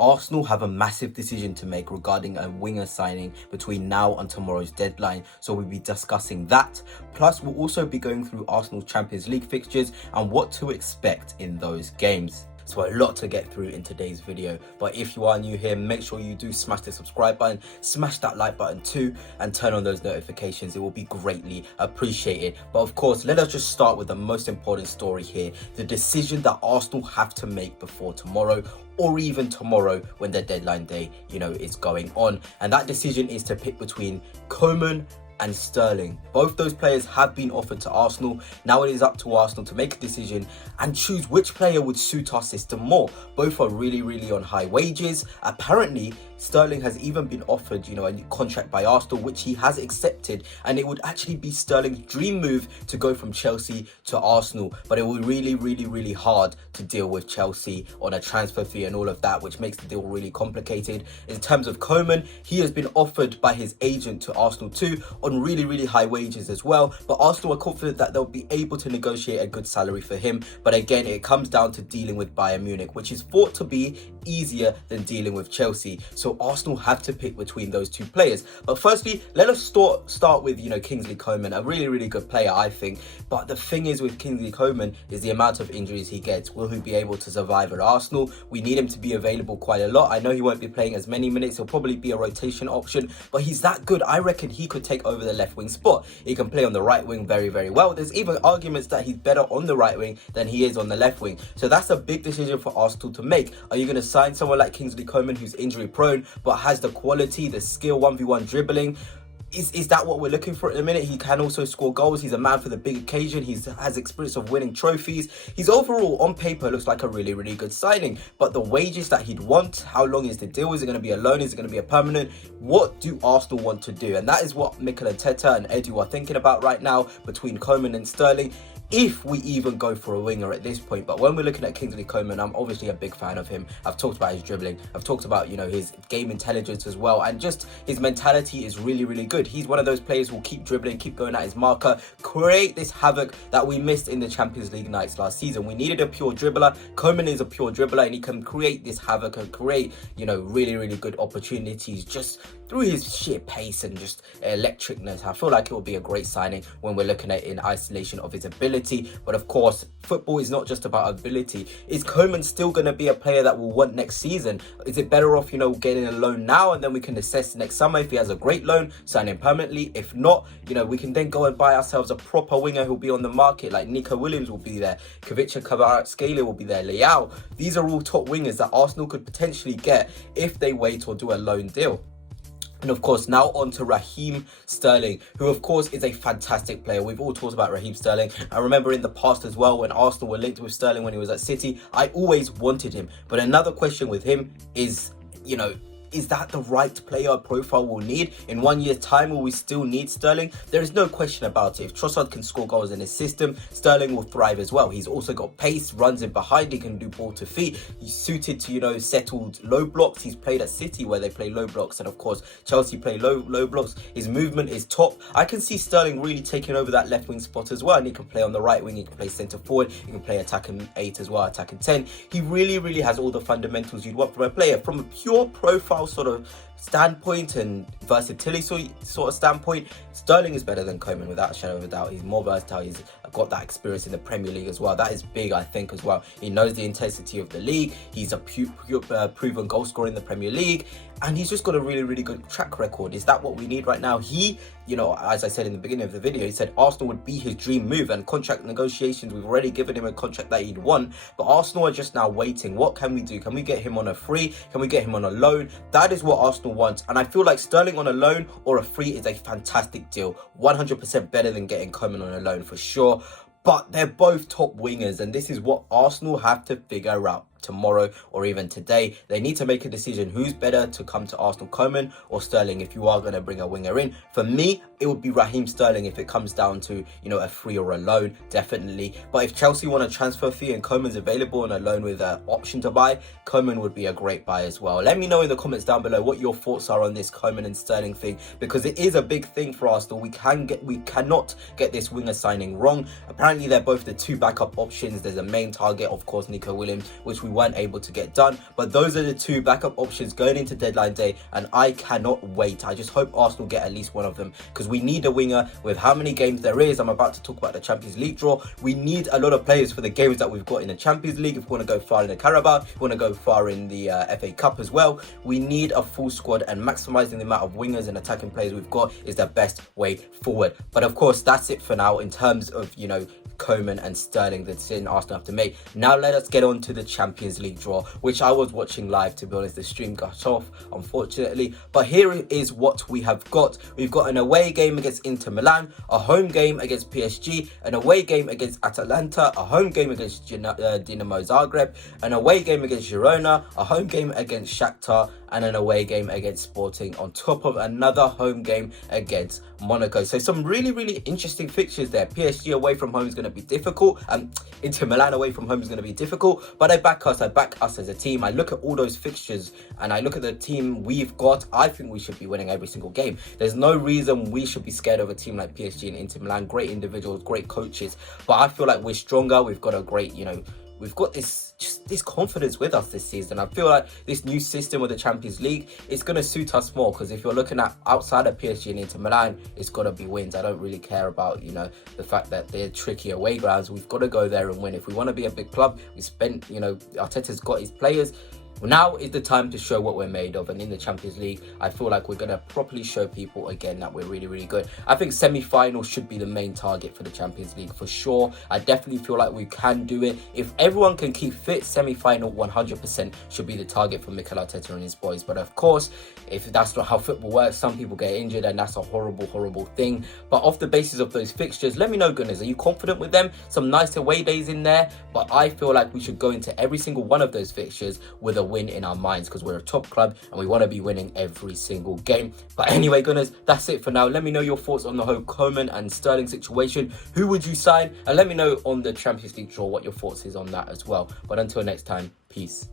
Arsenal have a massive decision to make regarding a winger signing between now and tomorrow's deadline, so we'll be discussing that. Plus, we'll also be going through Arsenal's Champions League fixtures and what to expect in those games. So a lot to get through in today's video, but if you are new here, make sure you do smash the subscribe button, smash that like button too, and turn on those notifications. It will be greatly appreciated. But of course, let us just start with the most important story here, the decision that Arsenal have to make before tomorrow, or even tomorrow when the deadline day, is going on. And that decision is to pick between Coman and Sterling. Both those players have been offered to Arsenal. Now it is up to Arsenal to make a decision and choose which player would suit our system more. Both are really on high wages. Apparently, Sterling has even been offered, a new contract by Arsenal, which he has accepted, and it would actually be Sterling's dream move to go from Chelsea to Arsenal. But it will be really hard to deal with Chelsea on a transfer fee and all of that, which makes the deal really complicated. In terms of Coman, he has been offered by his agent to Arsenal too, on really high wages as well. But Arsenal are confident that they'll be able to negotiate a good salary for him. But again, it comes down to dealing with Bayern Munich, which is thought to be easier than dealing with Chelsea. So Arsenal have to pick between those two players. But firstly, let us start with, Kingsley Coman, a really good player, I think. But the thing is with Kingsley Coman is the amount of injuries he gets. Will he be able to survive at Arsenal? We need him to be available quite a lot. I know he won't be playing as many minutes. He'll probably be a rotation option, but he's that good. I reckon he could take over the left wing spot. He can play on the right wing very well. There's even arguments that he's better on the right wing than he is on the left wing. So that's a big decision for Arsenal to make. Are you going to sign someone like Kingsley Coman, who's injury prone but has the quality, the skill, 1v1 dribbling? Is that what we're looking for at the minute? He can also score goals. He's a man for the big occasion. He has experience of winning trophies. He's overall, on paper, looks like a really good signing. But the wages that he'd want, how long is the deal? Is it going to be a loan? Is it going to be a permanent? What do Arsenal want to do? And that is what Mikel Arteta and Edu are thinking about right now between Coman and Sterling, if we even go for a winger at this point. But when we're looking at Kingsley Coman, I'm obviously a big fan of him. I've talked about his dribbling. I've talked about, his game intelligence as well. And just his mentality is really good. He's one of those players who will keep dribbling, keep going at his marker, create this havoc that we missed in the Champions League nights last season. We needed a pure dribbler. Coman is a pure dribbler, and he can create this havoc and create, really good opportunities just through his sheer pace and just electricness. I feel like it will be a great signing when we're looking at it in isolation of his ability. But of course, football is not just about ability. Is Coman still going to be a player that we'll want next season? Is it better off, getting a loan now, and then we can assess next summer if he has a great loan, sign him permanently? If not, we can then go and buy ourselves a proper winger who'll be on the market, like Nico Williams will be there, Kvaratskhelia Kvaratskhelia will be there, Leao. These are all top wingers that Arsenal could potentially get if they wait or do a loan deal. And of course, now on to Raheem Sterling, who of course is a fantastic player. We've all talked about Raheem Sterling. I remember in the past as well, when Arsenal were linked with Sterling when he was at City, I always wanted him. But another question with him is, is that the right player profile we'll need? In 1 year's time, will we still need Sterling? There is no question about it. If Trossard can score goals in his system, Sterling will thrive as well. He's also got pace, runs in behind, he can do ball to feet. He's suited to, settled low blocks. He's played at City where they play low blocks, and of course, Chelsea play low blocks. His movement is top. I can see Sterling really taking over that left wing spot as well, and he can play on the right wing, he can play centre forward, he can play attacking 8 as well, attacking 10. He really has all the fundamentals you'd want from a player. From a pure profile sort of standpoint and versatility sort of standpoint, Sterling is better than Coman without a shadow of a doubt. He's more versatile. He's got that experience in the Premier League as well. That is big, I think, as well. He knows the intensity of the league. He's a proven goal scorer in the Premier League, and he's just got a really good track record. Is that what we need right now? He, as I said in the beginning of the video, he said Arsenal would be his dream move, and contract negotiations, we've already given him a contract that he'd want, but Arsenal are just now waiting. What can we do? Can we get him on a free? Can we get him on a loan? That is what Arsenal wants, and I feel like Sterling on a loan or a free is a fantastic deal. 100% better than getting Coman on a loan for sure. But they're both top wingers, and this is what Arsenal have to figure out tomorrow or even today. They need to make a decision. Who's better to come to Arsenal, Coman or Sterling, if you are going to bring a winger in? For me, it would be Raheem Sterling if it comes down to, a free or a loan, definitely. But if Chelsea want a transfer fee and Coman's available on a loan with an option to buy, Coman would be a great buy as well. Let me know in the comments down below what your thoughts are on this Coman and Sterling thing, because it is a big thing for Arsenal. We cannot get this winger signing wrong. Apparently, they're both the two backup options. There's a main target, of course, Nico Williams, which we we weren't able to get done. But those are the two backup options going into deadline day, and I cannot wait. I just hope Arsenal get at least one of them, because we need a winger with how many games there is. I'm about to talk about the Champions League draw. We need a lot of players for the games that we've got in the Champions League. If we want to go far in the Carabao, if we want to go far in the FA Cup as well, we need a full squad, and maximising the amount of wingers and attacking players we've got is the best way forward. But of course, that's it for now in terms of, Coman and Sterling, the decision Arsenal have to make. Now let us get on to the Champions League draw, which I was watching live. To be honest, the stream got off, unfortunately. But here is what we have got. We've got an away game against Inter Milan, a home game against PSG, an away game against Atalanta, a home game against Dinamo Zagreb, an away game against Girona, a home game against Shakhtar, and an away game against Sporting, on top of another home game against Monaco. So some really, really interesting fixtures there. PSG away from home is going to be difficult. Inter Milan away from home is going to be difficult. But I back us as a team. I look at all those fixtures and I look at the team we've got. I think we should be winning every single game. There's no reason we should be scared of a team like PSG and Inter Milan. Great individuals, great coaches. But I feel like we're stronger. We've got a great, we've got this confidence with us this season. I feel like this new system of the Champions League is going to suit us more, because if you're looking at outside of PSG and Inter Milan, it's got to be wins. I don't really care about, the fact that they're tricky away grounds. We've got to go there and win. If we want to be a big club, we spent, Arteta's got his players. Now is the time to show what we're made of, and in the Champions League, I feel like we're going to properly show people again that we're really, really good. I think semi-final should be the main target for the Champions League for sure. I definitely feel like we can do it. If everyone can keep fit, semi-final 100% should be the target for Mikel Arteta and his boys. But of course, if that's not how football works, some people get injured, and that's a horrible, horrible thing. But off the basis of those fixtures, let me know, Gunners, are you confident with them? Some nice away days in there, but I feel like we should go into every single one of those fixtures with a win in our minds, because we're a top club and we want to be winning every single game. But anyway, Gunners, that's it for now. Let me know your thoughts on the whole Coman and Sterling situation. Who would you sign? And let me know on the Champions League draw what your thoughts is on that as well. But until next time, peace.